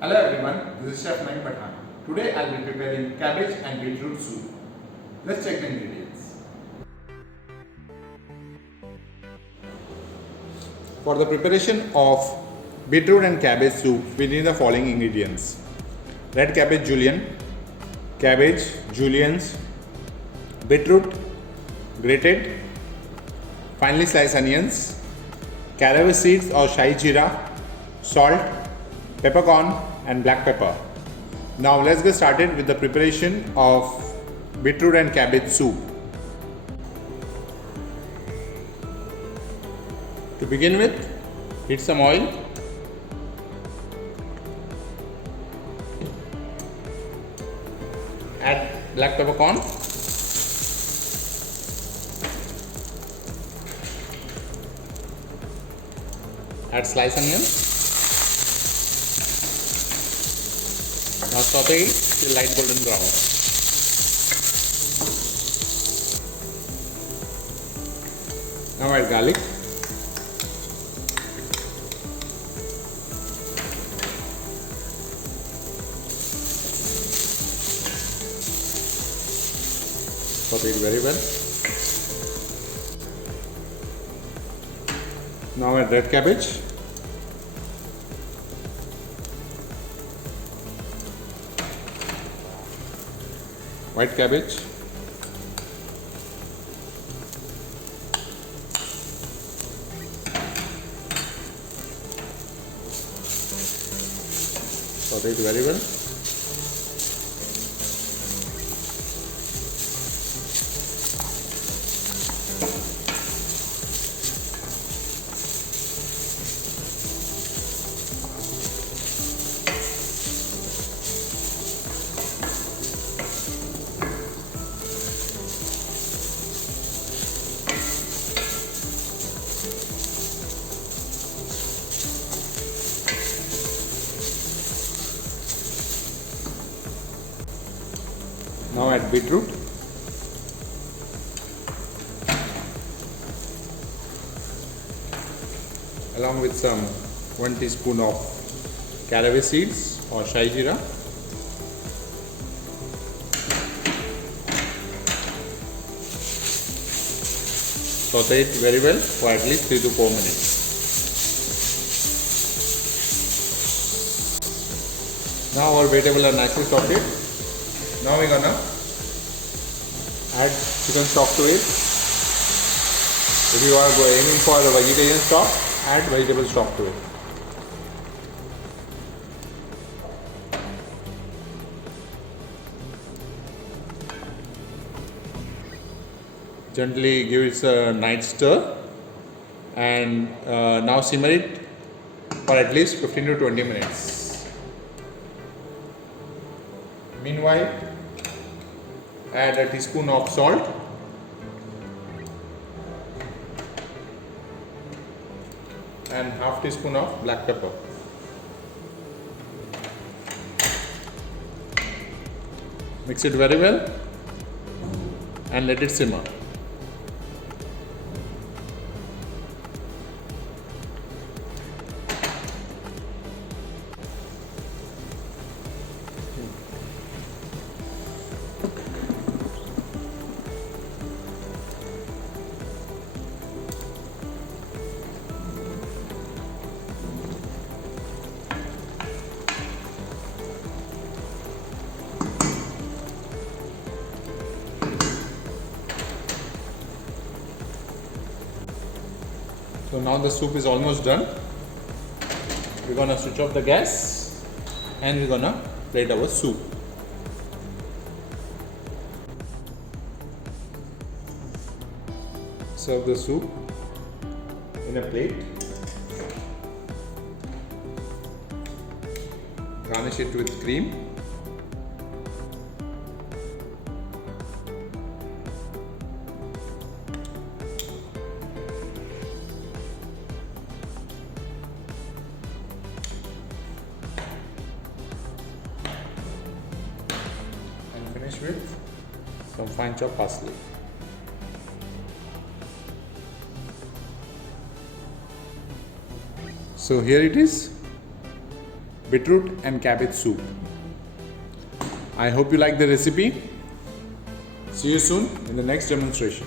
Hello everyone, this is Chef Naeem Pathan. Today I'll be preparing cabbage and beetroot soup. Let's check the ingredients. For the preparation of beetroot and cabbage soup, we need the following ingredients: red cabbage julienne, cabbage juliennes, beetroot grated, finely sliced onions, caraway seeds or shai jeera, salt, peppercorn and black pepper. Now let's get started with the preparation of beetroot and cabbage soup. To begin with, heat some oil. Add black peppercorn. Add sliced onions. Now saute it till light golden brown. Now add garlic. Saute it very well. Now add red cabbage. White cabbage, saute it very well. Now add beetroot. Along with some 1 teaspoon of caraway seeds or shai jeera. Saute it very well for at least 3 to 4 minutes. Now our vegetables are nicely sauteed. Now we're gonna add chicken stock to it. If you are aiming for the vegetarian stock, add vegetable stock to it. Gently give it a nice stir and now simmer it for at least 15 to 20 minutes. Meanwhile, add a teaspoon of salt and half teaspoon of black pepper. Mix it very well and let it simmer. So now the soup is almost done. We're gonna switch off the gas and we're gonna plate our soup. Serve the soup in a plate. Garnish it with cream. Finish with some fine chopped parsley. So here it is. beetroot and cabbage soup. I hope you like the recipe. See you soon in the next demonstration.